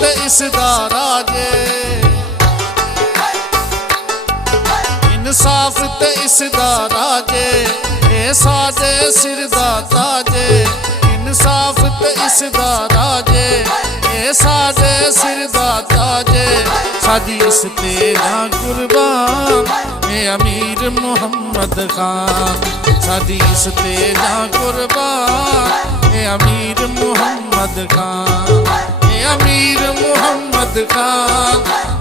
ते इसदा राजे, इंसाफ ते इसदा राजे, ए साडे सिर दा ताजे। इंसाफ ते इसदा राजे, ए साडे सिर दा ताजे। साडी इस ते ना कुर्बान ए अमीर मुहम्मद खान, साडी इस ते ना कुर्बान ए अमीर मुहम्मद खान, ए अमीर मुहम्मद खान,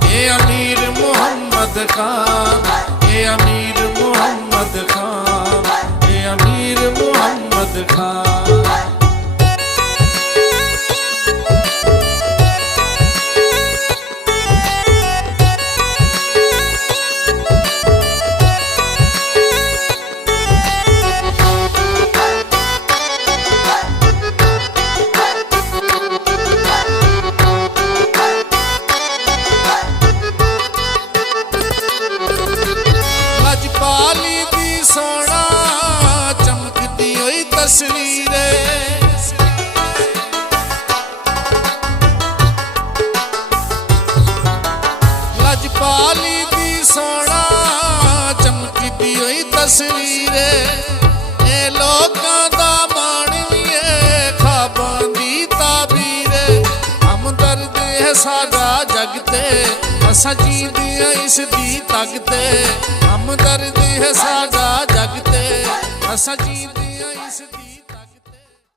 ए अमीर मुहम्मद खान, ए अमीर मुहम्मद खान, ए अमीर मुहम्मद खान। लजपाली दी सोना चमकदी होई तस्वीरे, लजपाली दी सोना चमकदी होई तस्वीरे। ए लोकां दा माणवीए ख्वाबां दी ताबीरे। हमदर्द है साडा जग ते, असां जींदियां इस दी तग ते। हमदर्द है साडा जग ते, असां जींदियां इस दी